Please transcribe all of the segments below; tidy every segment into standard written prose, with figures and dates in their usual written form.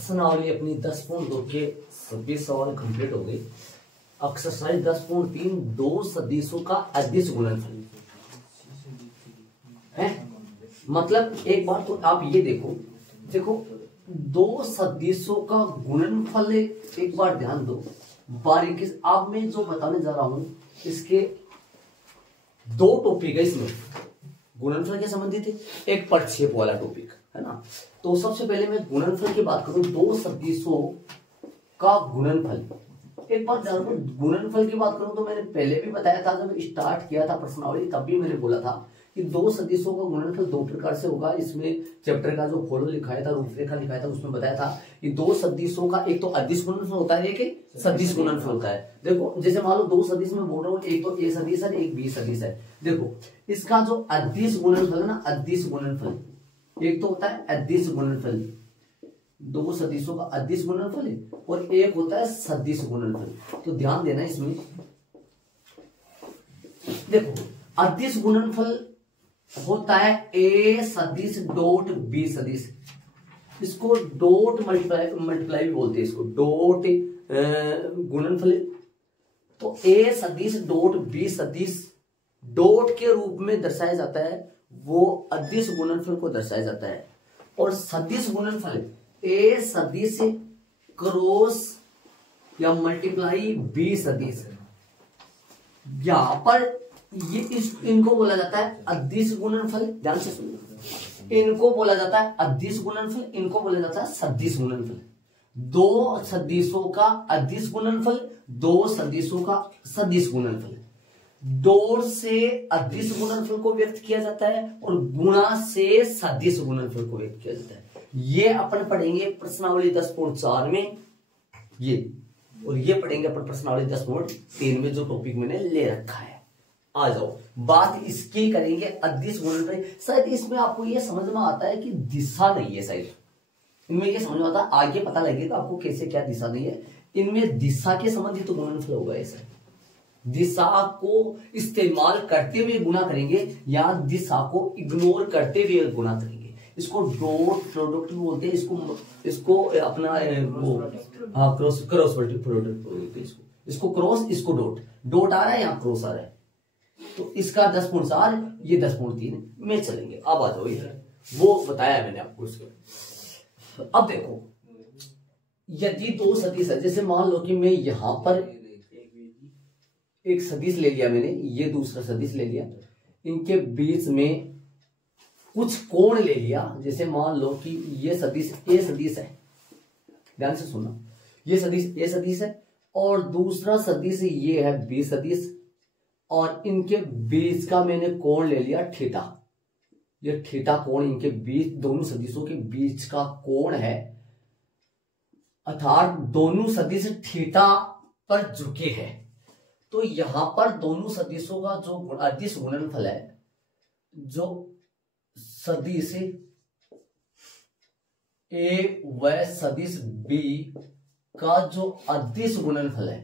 प्रश्नावली अपनी 10.2 के सभी सवाल कंप्लीट हो गए। एक्सरसाइज 10.3 दो सदिशों का अदिश गुणनफल है। मतलब एक बार तो आप ये देखो दो सदिशों का गुणनफल एक बार ध्यान दो बारीकी से। आप मैं जो बताने जा रहा हूं इसके दो टॉपिक है इसमें गुणनफल के संबंधित है, एक प्रक्षेप वाला टॉपिक है ना। तो सबसे पहले मैं गुणनफल की बात करूं, दो सदिशों का गुणनफल। एक बार गुणनफल की बात करूं तो मैंने पहले भी बताया था, जब स्टार्ट किया था प्रश्नावली तब भी मैंने बोला था कि दो सदिशों का गुणनफल दो प्रकार से होगा। इसमें चैप्टर का जो फॉलो लिखाया था, रूपरेखा लिखाया था, उसमें बताया था कि दो सदिशों का एक तो अदिश गुणनफल होता है, एक सदिश गुणनफल होता है। देखो जैसे मान लो दो सदिश में बोल रहा हूँ, एक तो ए सदिश है, एक बी सदिश है। देखो इसका जो अदिश गुणनफल है ना, अदिश गुणनफल एक तो होता है अदिश गुणनफल, दो सदिशों का अदिश गुणनफल है, और एक होता है सदिश गुणनफल। तो ध्यान देना इसमें। देखो अदिश गुणनफल होता है ए सदिश डॉट बी सदिश, इसको डॉट मल्टीप्लाई भी बोलते हैं, इसको डॉट गुणनफल। तो ए सदिश डॉट बी सदिश डॉट के रूप में दर्शाया जाता है, वो अदिश गुणनफल को दर्शाया जाता है। और सदिश गुणनफल ए सदिश क्रॉस या मल्टीप्लाई बी सदिश, यहां पर ये इनको बोला जाता है अदिश गुणनफल। ध्यान से सुनिए, इनको बोला जाता है अदिश गुणनफल, इनको बोला जाता है सदिश गुणनफल। दो सदिशों का अदिश गुणनफल, दो सदिशों का सदिश गुणनफल। डॉट से अदिश गुणनफल को व्यक्त किया जाता है और गुणा से सदिश गुणनफल को व्यक्त किया जाता है। ये अपन पढ़ेंगे प्रश्नावली 10.4 में ये, और ये पढ़ेंगे अपन प्रश्नावली 10.3 में जो टॉपिक मैंने ले रखा है। आ जाओ बात इसकी करेंगे अदिश गुणनफल। शायद इसमें आपको ये समझ में आता है कि दिशा नहीं है, शायद इनमें ये समझ में आता है, आगे पता लगेगा आपको कैसे क्या दिशा नहीं है। इनमें दिशा के संबंधित तो गुणनफल होगा ऐसा, दिशा को इस्तेमाल करते हुए गुणा करेंगे या दिशा को इग्नोर करते हुए गुणा करेंगे। इसको डॉट प्रोडक्ट भी बोलते हैं, इसको अपना वो क्रॉस प्रोडक्ट बोलते हैं इसको क्रॉस, इसको डॉट आ रहा है, यहाँ क्रॉस आ रहा है। तो इसका 10.4 ये 10.3 में चलेंगे। अब आ जाओ, ये वो बताया मैंने आपको इसके। अब देखो यदि दो सदिश है, जैसे मान लो कि मैं यहां पर एक सदिश ले लिया मैंने, ये दूसरा सदिश ले लिया, इनके बीच में कुछ कोण ले लिया। जैसे मान लो कि ये सदिश ए सदिश है, ध्यान से सुनना, ये सदिश ए सदिश है और दूसरा सदिश ये है बी सदिश, और इनके बीच का मैंने कोण ले लिया थीटा। ये थीटा कोण इनके बीच, दोनों सदिशों के बीच का कोण है, अर्थात दोनों सदिश थीटा पर झुके हैं। तो यहां पर दोनों सदिशों का जो अदिश गुणनफल है, जो सदिश ए व सदिश बी का जो अदिश गुणनफल है,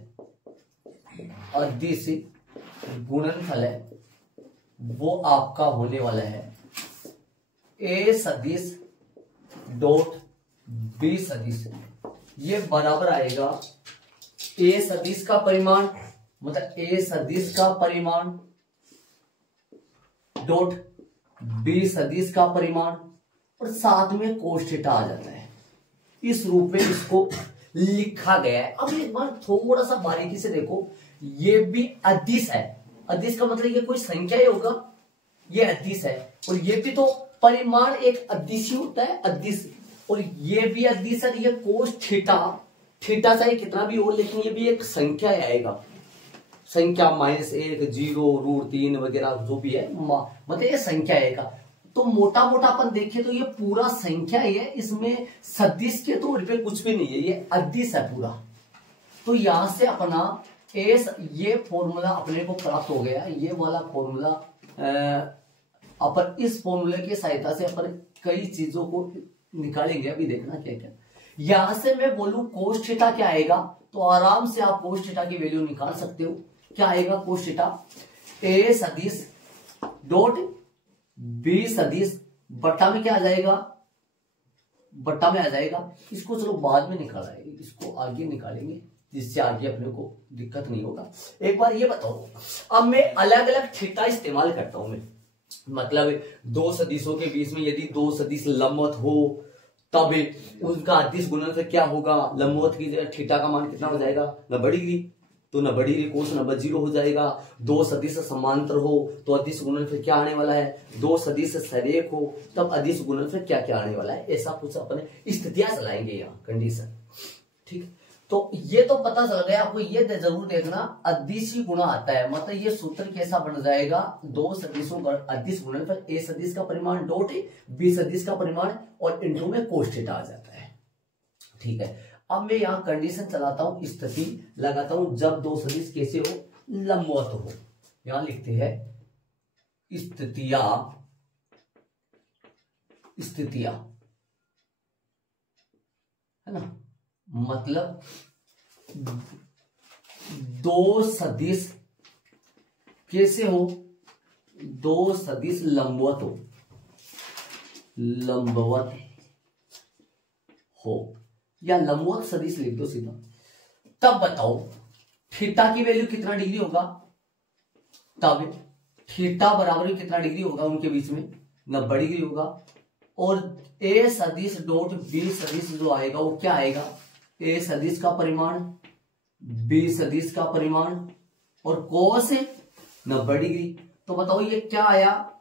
अदिश गुणनफल है, वो आपका होने वाला है ए सदिश डॉट बी सदिश। ये बराबर आएगा ए सदिश का परिमाण, मतलब ए सदिश का परिमाण डॉट बी सदिश का परिमाण, और साथ में कोस थीटा आ जाता है। इस रूप में इसको लिखा गया है। अब एक बार थोड़ा सा बारीकी से देखो, ये भी अदिश है। अदिश का मतलब ये कोई संख्या ही होगा, ये अदिश है, और ये भी तो परिमाण एक अदिश ही होता है, अदिश। और ये भी अदिश है, ये कोस थीटा, थीटा चाहे कितना भी हो, लेकिन ये भी एक संख्या आएगा, संख्या -1, 0, √3 वगैरह जो भी है, मतलब ये संख्या आएगा। तो मोटा मोटा अपन देखें तो ये पूरा संख्या ही है, इसमें सदिश के तौर पे कुछ भी नहीं है, ये अदिश है पूरा। तो यहां से अपना ये फॉर्मूला अपने को प्राप्त हो गया। ये वाला फॉर्मूला अपन इस फॉर्मूले की सहायता से अपन कई चीजों को निकालेंगे। अभी देखना क्या क्या। यहां से मैं बोलूं कोस थीटा क्या आएगा, तो आराम से आप कोस थीटा की वैल्यू निकाल सकते हो। क्या आएगा कोस थीटा, ए सदिश डॉट बी सदिश बट्टा में क्या आ जाएगा, बट्टा में आ जाएगा। इसको चलो बाद में निकालेंगे, इसको आगे निकालेंगे जिससे आगे अपने को दिक्कत नहीं होगा। एक बार ये बताओ, अब मैं अलग अलग थीटा इस्तेमाल करता हूं मैं, मतलब दो सदिशों के बीच में यदि दो सदिश लंबवत हो तब उनका अदिश गुणनफल क्या होगा, लंबवत की थीटा का मान कितना हो जाएगा 90 डिग्री, तो 90 डिग्री कोस 90 जीरो हो जाएगा। दो सदिश समांतर हो तो अदिश गुणनफल क्या आने वाला है, दो सदिश सरेख हो तब अदिश गुणनफल क्या क्या आने वाला है, ऐसा कुछ अपने स्थितियां चलाएंगे यहाँ कंडीशन। ठीक, तो ये तो पता चल गया आपको, ये जरूर देखना अदिश गुणा आता है, मतलब ये सूत्र कैसा बन जाएगा, दो सदिशों का अदिश गुणनफल, ए सदिश का परिमाण डॉट बी सदिश का परिमाण और इनटू में कोस थीटा आ जाता है। ठीक है, अब मैं यहाँ कंडीशन चलाता हूं, स्थिति लगाता हूं, जब दो सदिश कैसे हो, लंबवत हो। यहां लिखते हैं स्थितियां है ना, मतलब दो सदिश कैसे हो, दो सदिश लंबवत हो या लंबवत सदिश लिख दो सीधा। तब बताओ थीटा की वैल्यू कितना डिग्री होगा, तब थीटा बराबर कितना डिग्री होगा उनके बीच में, 90 डिग्री होगा। और ए सदिश डॉट बी सदिश जो आएगा वो क्या आएगा, ए सदिश का परिमाण बी सदिश का परिमाण और कोस 90 डिग्री। तो बताओ ये क्या आया,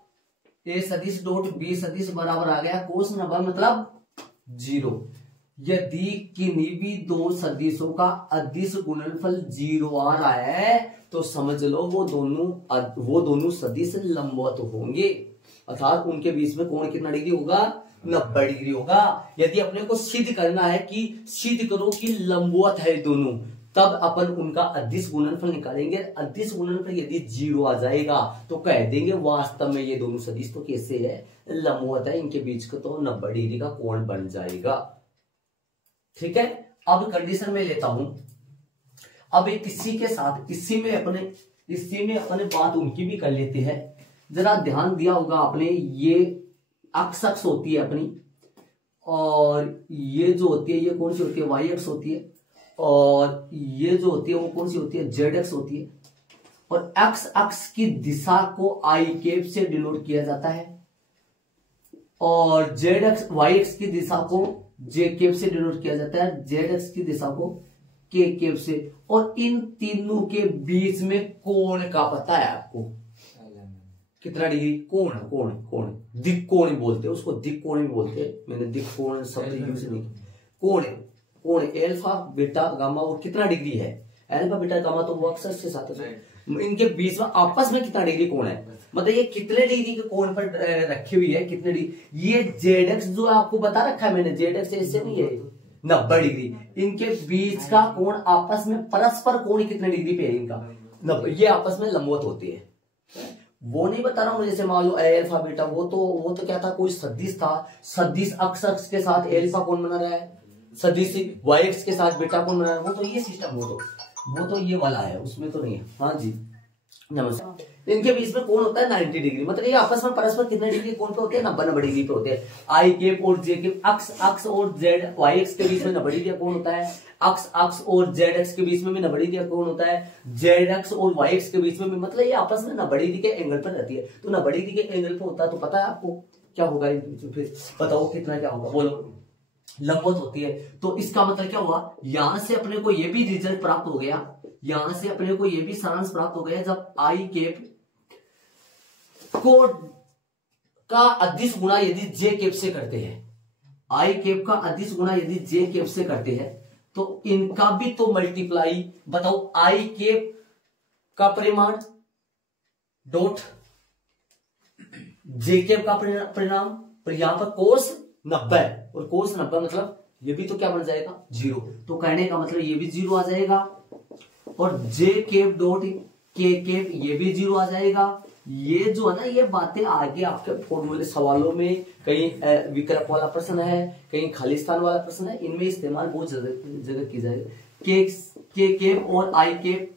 ए सदिश डॉट बी सदिश बराबर आ गया कोस 90 मतलब 0। यदि किन्हीं भी दो सदिशों का अदिश गुणनफल 0 आ रहा है तो समझ लो वो दोनों सदिश लंबवत होंगे, अर्थात उनके बीच में कोण कितना डिग्री होगा, 90 डिग्री होगा। यदि अपने को सिद्ध करना है कि सिद्ध करो कि लंबवत है दोनों, तब अपन उनका अदिश गुणनफल निकालेंगे। अदिश गुणनफल यदि 0 आ जाएगा तो कह देंगे वास्तव में ये दोनों सदिश तो कैसे है, लंबवत है, इनके बीच का तो 90 डिग्री का कोण बन जाएगा। ठीक है, अब कंडीशन में लेता हूं, अब इसी के साथ इसी में अपने बात उनकी भी कर लेते हैं। जरा ध्यान दिया होगा आपने, ये अक्ष होती है अपनी, और ये जो होती है ये कौन सी होती है, वाई अक्ष होती है, और ये जो होती है वो कौन सी होती है, जेड अक्ष होती है। और एक्स अक्ष की दिशा को आई कैप से डिनोट किया जाता है, और जेड अक्ष वाई अक्ष की दिशा को जे कैप से डिनोट किया जाता है, जेड अक्ष की दिशा को के कैप से। और इन तीनों के बीच में कोण का पता है आपको कितना डिग्री, कोण दिक कोण बोलते हैं उसको, दिक कोण भी बोलते हैं, मैंने दिक कोण शब्द यूज नहीं किया। कोण एल्फा बीटा गामा वो कितना डिग्री है, एल्फा बीटा गामा तो वो अक्सर से साथ है, इनके बीच में आपस में कितना डिग्री कोण है, मतलब ये कितने डिग्री के कोण पर रखी हुई है, कितने डिग्री। ये जेड एक्स जो आपको बता रखा है मैंने, जेड एक्स ऐसे नहीं है, 90 डिग्री। इनके बीच का कोण आपस में परस्पर कोण कितने डिग्री पे है इनका, 90। ये आपस में लंबवत होती है, वो नहीं बता रहा हूं। जैसे मान लो अल्फा बीटा, वो तो क्या था, कोई सदिश था, सदिश अक्ष के साथ अल्फा कोण बना रहा है, सदिश वाई एक्स के साथ बीटा कोण बना रहा है, वो तो ये सिस्टम, वो तो ये वाला है, उसमें तो नहीं है। हाँ जी नमस्कार। इनके बीच में कोण होता है 90 डिग्री, मतलब ये आपस में परस्पर कितने डिग्री कोण पे होते हैं, 90 डिग्री पे होते हैं। आई केप और जे केप, अक्ष और जेड वाई एक्स के बीच में 90 डिग्री कोण होता है, अक्ष और जेड एक्स के बीच में भी 90 डिग्री कोण होता है, जेड एक्स और वाई एक्स के बीच में भी, मतलब ये आपस में 90 डिग्री के एंगल पर रहती है। तो 90 डिग्री के एंगल पे होता है तो पता है आपको क्या होगा, फिर बताओ कितना क्या होगा, बोलो। लंबवत होती है, तो इसका मतलब क्या हुआ, यहां से अपने को ये भी रिजल्ट प्राप्त हो गया, यहां से अपने को ये भी सारांश प्राप्त हो गया, जब आई केप को का अदिश गुणा यदि जे केप से करते हैं, आई केप का अदिश गुणा यदि जे केप से करते हैं तो इनका भी तो मल्टीप्लाई, बताओ आई केप का परिमाण डॉट जे केप का परिणाम, पर यहां पर कोस 90 और कोस 90 मतलब ये भी तो क्या बन जाएगा 0, तो कहने का मतलब ये भी 0 आ जाएगा, और जे केप डॉट के केप ये भी 0 आ जाएगा। ये जो है ना, ये बातें आगे आपके फॉर्मूले सवालों में, कहीं विकल्प वाला प्रश्न है, कहीं खाली स्थान वाला प्रश्न है, इनमें इस्तेमाल बहुत जगह की जाएगी। के केप और आई केप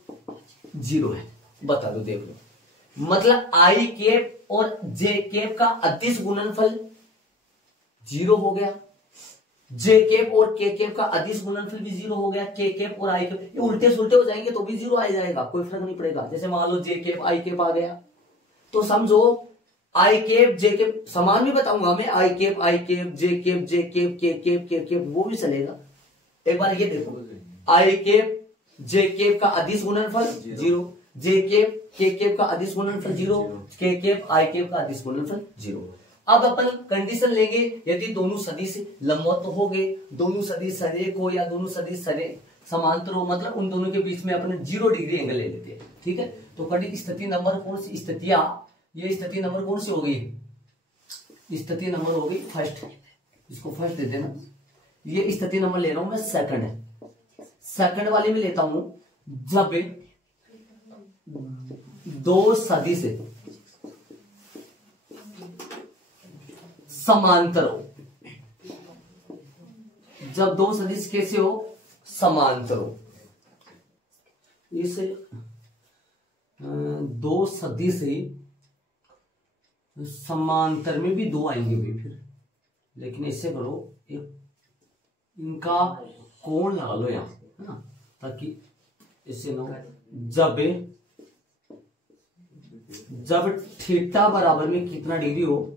0 है, बता दो, देख लो, मतलब आई केप और जे केप का अदिश गुणनफल 0 हो गया, जे कैप और के कैप का अदिश गुणनफल भी 0 हो गया। के कैप और आई कैप ये उल्टे सुलटे हो जाएंगे तो भी 0 आ जाएगा, कोई फर्क नहीं पड़ेगा। जैसे मान लो जे कैप आई कैप आ गया तो समझो आई कैप जे कैप समान भी बताऊंगा मैं, आई कैप जे कैप के कैप वो भी चलेगा। एक बार ये देखो, आई कैप जे कैप का अदिश गुणनफल 0, जे कैप के कैप का अदिश गुणनफल 0, के कैप आई कैप का अदिश गुणनफल 0। अब अपन कंडीशन लेंगे, यदि दोनों सदिश लंबवत हो गए, दोनों सदिश सरेख हो या दोनों सदिश समांतर हो, मतलब उन दोनों के बीच में अपन 0 डिग्री एंगल ले लेते हैं। ठीक है, तो कड़ी स्थिति नंबर कौन सी स्थितियां, ये स्थिति नंबर कौन सी हो गई, स्थिति नंबर हो गई फर्स्ट, इसको फर्स्ट दे देना। ये स्थिति नंबर ले रहा हूं मैं सेकंड है, सेकंड वाले में लेता हूं जब दो सदिश समांतर हो, जब दो सदिश कैसे हो, समांतर हो। इस दो सदिश समांतर में भी दो आएंगे भी फिर, लेकिन ऐसे करो एक इनका कोण लगा लो यहां, है ना, ताकि इससे ना जब थीटा बराबर में कितना डिग्री हो,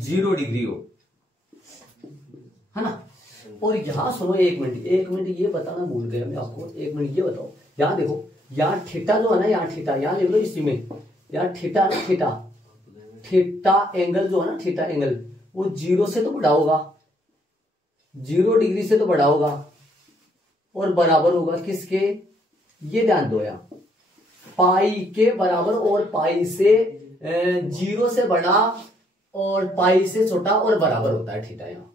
0 डिग्री हो, है ना। और यहां सुनो एक मिनट ये बताना भूल गया मैं आपको, एक मिनट ये बताओ, यहां देखो, यहां थीटा जो है ना, यहाँ थीटा यहां लिख लो इसी में, यहाँ थीटा ना थीटा एंगल जो है ना, थीटा एंगल वो 0 से तो बड़ा होगा, 0 डिग्री से तो बड़ा होगा और बराबर होगा किसके, ये ध्यान दो यार, पाई के बराबर और पाई से 0 से बड़ा और पाई से छोटा और बराबर होता है थीटा यहाँ,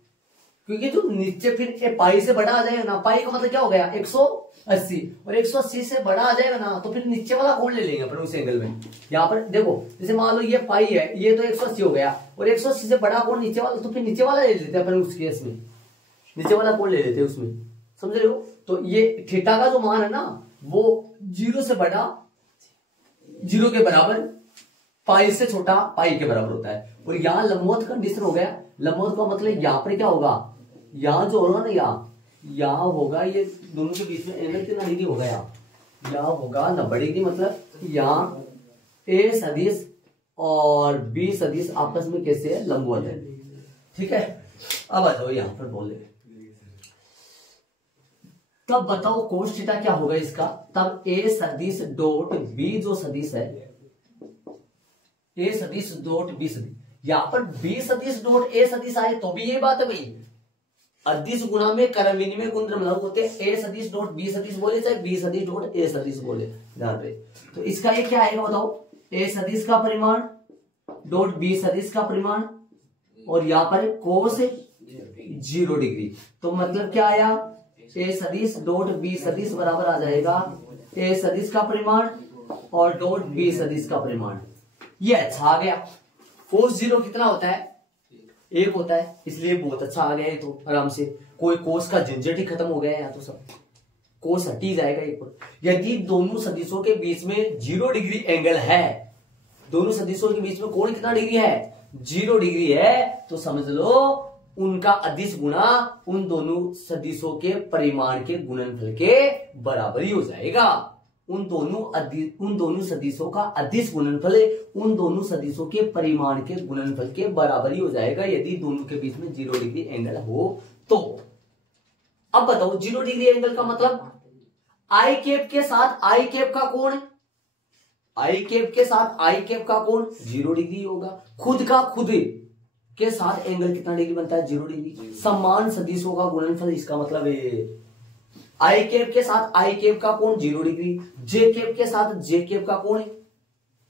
क्योंकि जो नीचे फिर पाई से बड़ा आ जाएगा ना, पाई का मतलब क्या हो गया 180, और 180 से बड़ा आ जाएगा ना तो फिर नीचे वाला कोण ले लेंगे अपन उस एंगल में। यहाँ पर देखो, जैसे मान लो ये पाई है, ये तो 180 हो गया, और 180 से बड़ा कोण नीचे वाला, तो फिर नीचे वाला ले लेते हैं अपन उस केस में, नीचे वाला कोण ले लेते हैं उसमें, समझ रहे हो। तो ये थीटा का जो मान है ना वो 0 से बड़ा, 0 के बराबर, पाई से छोटा, पाई के बराबर होता है। और यहाँ लंबवत कंडीशन हो गया, लंबवत का मतलब यहाँ पर क्या होगा, यहाँ जो होगा ना, यहाँ होगा, ये दोनों के बीच में एंगल कितना डिग्री होगा, यहाँ होगा 90 डिग्री, मतलब यहाँ ए सदिश और बी सदिश आपस में कैसे है, लंबवत है। ठीक है, अब आ जाओ यहाँ पर बोले, तब बताओ कोस थीटा क्या होगा इसका, तब ए सदिश डॉट बी जो सदिश है, ए सदिश डॉट बी सदिश, यहाँ पर बी सदिश डॉट ए सदिश आए तो भी ये बात है भाई, अदिश गुणा में क्रम विनिमय गुण द्रव्यमान होते हैं, ए सदिश डॉट बी सदिश बोले चाहे बी सदिश डॉट ए सदिश बोले, ध्यान रहे। तो इसका ये क्या आएगा बताओ, ए सदिश का परिमाण डॉट बी सदिश का परिमाण, और यहाँ पर कोस 0 डिग्री, तो मतलब क्या आया, ए सदिश डॉट बी सदिश बराबर आ जाएगा ए सदिश का परिमाण और डॉट बी सदिश का परिमाण। ये अच्छा आ गया। कोस 0 कितना होता है, 1 होता है, इसलिए बहुत अच्छा आ गया है, तो आराम से कोई कोस का झंझट ही खत्म हो गया है, यहाँ तो सब कोस हट ही जाएगा एक बार। यदि दोनों सदिशों के बीच में 0 डिग्री एंगल है, दोनों सदिशों के बीच में कोण कितना डिग्री है, 0 डिग्री है, तो समझ लो उनका अदिश गुणा उन दोनों सदिशों के परिमाण के गुणनफल के बराबर ही हो जाएगा। उन दोनों सदिशों का अदिश गुणनफल उन दोनों सदिशों के परिमाण के गुणनफल के बराबर ही हो जाएगा, यदि दोनों के बीच में 0 डिग्री एंगल हो तो। अब बताओ 0 डिग्री एंगल का मतलब, आई कैप के साथ आई कैप का कोण, आई कैप के साथ आई कैप का कोण 0 डिग्री होगा, खुद का खुद के साथ एंगल कितना डिग्री बनता है, 0 डिग्री। समान सदिशों का गुणनफल, इसका मतलब है आई कैप के साथ आई कैप का कोण 0 डिग्री, जे कैप के साथ जे कैप का कोण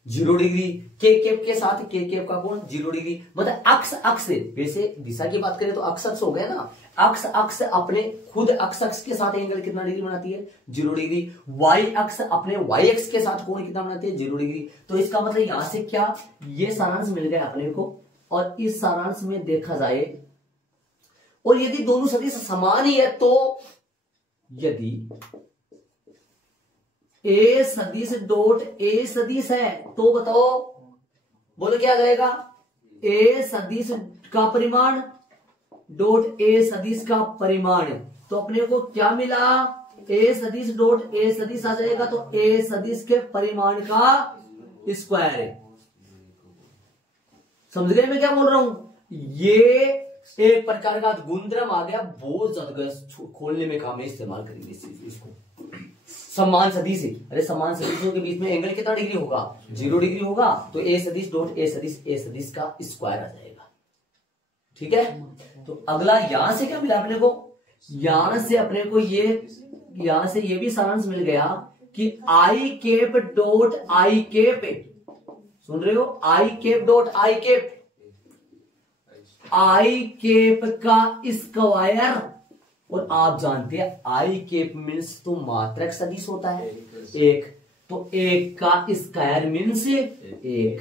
0 डिग्री, के कैप के साथ के कैप का कोण 0 डिग्री। मतलब अक्ष अक्ष, वैसे दिशा की बात करें तो अक्ष अक्ष हो गया ना, अक्ष अक्ष अपने खुद अक्ष अक्ष के साथ एंगल कितना डिग्री बनाती है, 0 डिग्री। वाई अक्ष अपने वाई अक्ष के साथ कोण कितना बनाती है, 0 डिग्री। तो इसका मतलब यहां से क्या, ये सारांश मिल गया अपने को, और इस सारांश में देखा जाए, और यदि दोनों सदिश समान ही है तो, यदि ए सदिश डॉट ए सदिश है तो बताओ, बोलो क्या आ जाएगा, ए सदिश का परिमाण डॉट ए सदिश का परिमाण, तो अपने को क्या मिला, ए सदिश डॉट ए सदिश आ जाएगा, तो ए सदिश के परिमाण का स्क्वायर है। समझ गए मैं क्या बोल रहा हूं? ये एक प्रकार का गुणधर्म आ गया, बहुत ज्यादा खोलने में काम है, इस्तेमाल करेंगे इसको। समान सदिश है, अरे समान सदिशों के बीच में एंगल कितना डिग्री होगा, 0 डिग्री होगा, तो ए सदिश डॉट ए सदिश का स्क्वायर आ जाएगा। ठीक है, तो अगला यहां से क्या मिला अपने को, यहां से अपने को यहां से ये भी सारांश मिल गया कि i cap dot i cap, सुन रहे हो, i cap dot i cap, i cap का स्क्वायर, और आप जानते हैं आई केप मीन्स तो मात्रक सदिश होता है एक, तो एक का स्क्वायर मीन्स एक।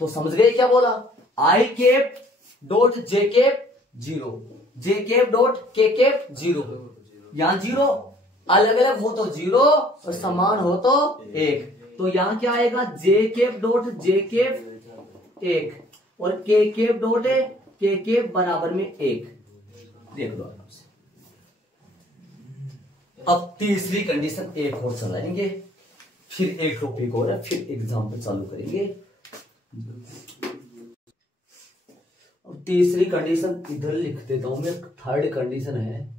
तो समझ गए क्या बोला, i cap dot j cap 0, j cap dot k cap 0, यहां 0 अलग अलग हो तो 0 और समान हो तो 1, तो यहां क्या आएगा, j cap dot j cap 1 और के केप डॉट के केप बराबर में 1। देख लो आराम से। अब तीसरी कंडीशन एक और चलाएंगे, फिर एक टॉपिक और है, फिर एग्जाम्पल चालू करेंगे। अब तीसरी कंडीशन इधर लिख देता हूं मैं, थर्ड कंडीशन है,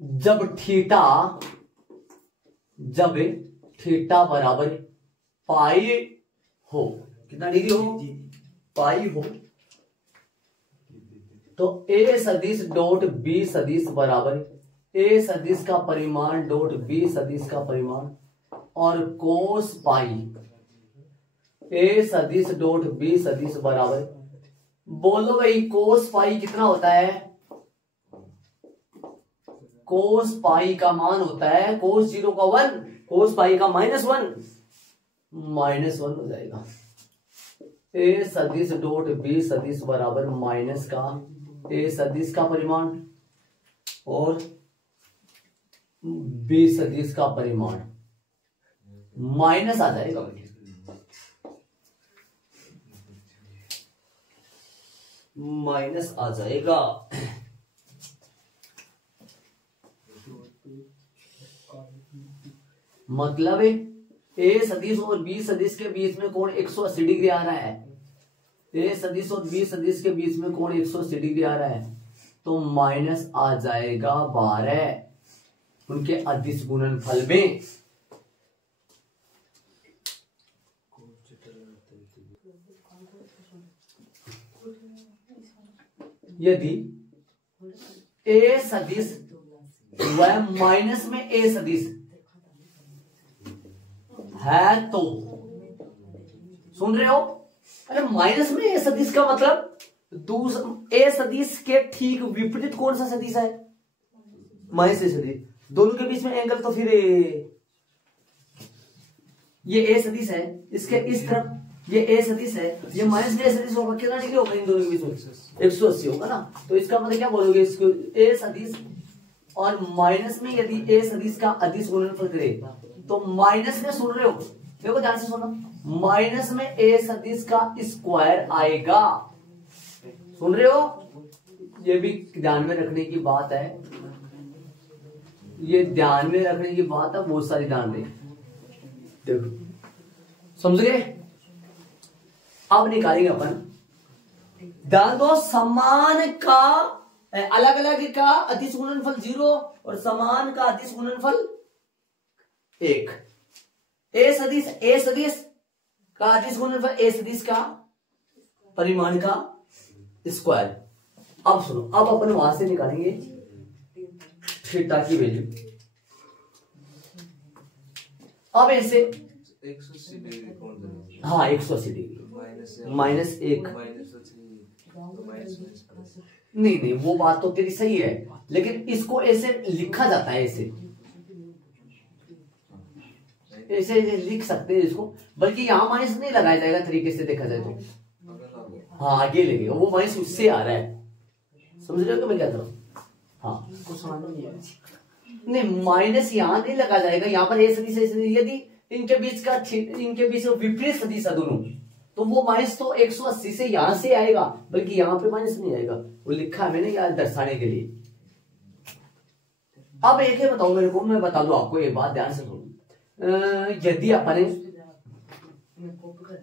जब थीटा बराबर पाई हो, कितना डिग्री हो, पाई हो, तो ए सदिश डॉट बी सदिश बराबर ए सदिश का परिमाण डॉट बी सदिश का परिमाण और कोस पाई, ए सदिश डॉट बी सदिश बराबर, बोलो भाई कोस पाई कितना होता है, कोस पाई का मान होता है कोस 0 का 1, कोस पाई का -1 हो जाएगा। ए सदिश डॉट बी सदिश बराबर माइनस का ए सदिश का परिमाण और बी सदिश का परिमाण, माइनस आ जाएगा, माइनस आ जाएगा। मतलब ए सदिश और बी सदिश के बीच में कोण 180 डिग्री आ रहा है, ए सदिश और बी सदिश के बीच में कोण 180 डिग्री आ रहा है, तो माइनस आ जाएगा 12 उनके अदिश गुणनफल में। यदि ए सदिश व माइनस में ए सदिश है, तो सुन रहे हो, अरे माइनस में ए सदिश का मतलब ए सदिश के ठीक विपरीत कौन सा सदिश है, माइनस ए सदिश, दोनों के बीच में एंगल, तो फिर ये ए सदिश है, इसके इस तरफ ये ए सदिश है, ये माइनस में ए सदिश होगा, कितना डिग्री होगा इन दोनों के बीच में, 180 होगा ना। तो इसका मतलब क्या बोलोगे, इसको ए सदिश और माइनस में यदि ए सदिश का अदिश गुणनफल करे, तो माइनस में, सुन रहे हो, देखो ध्यान से सुनो, माइनस में ए सदिश का स्क्वायर आएगा, सुन रहे हो, ये भी ध्यान में रखने की बात है, ये ध्यान में रखने की बात है, बहुत सारी ध्यान दे, देखो समझ गए। अब निकालेंगे अपन, ध्यान दो, समान का अलग अलग का अदिश गुणनफल 0 और समान का अदिश गुणनफल 1, ए सदिश का अदिश गुणनफल ए सदिश का परिमाण का स्क्वायर। अब सुनो, अब अपन वहां से निकालेंगे थीटा की वैल्यू। अब ऐसे 180 डिग्री कौन देना? हाँ 180 डिग्री -1 नहीं वो बात तो तेरी सही है, लेकिन इसको ऐसे लिखा जाता है, ऐसे लिख सकते हैं इसको, बल्कि यहाँ माइनस नहीं लगाया जाएगा तरीके से देखा जाए तो, हाँ आगे लगेगा, वो माइनस उससे आ रहा है, समझ रहे हो मैं क्या कह रहा हूँ? हाँ नहीं माइनस यहाँ नहीं लगा जाएगा, यहाँ पर ए सदिश यदि इनके बीच में विपरीत सदिश है दोनों, तो वो माइनस तो 180 से यहां से आएगा, बल्कि यहां पे माइनस नहीं आएगा, वो लिखा है मैंने यार दर्शाने के लिए। अब एक है बताओ मेरे को, मैं बता दूं आपको एक बात, ध्यान से सुनो। यदि अपने,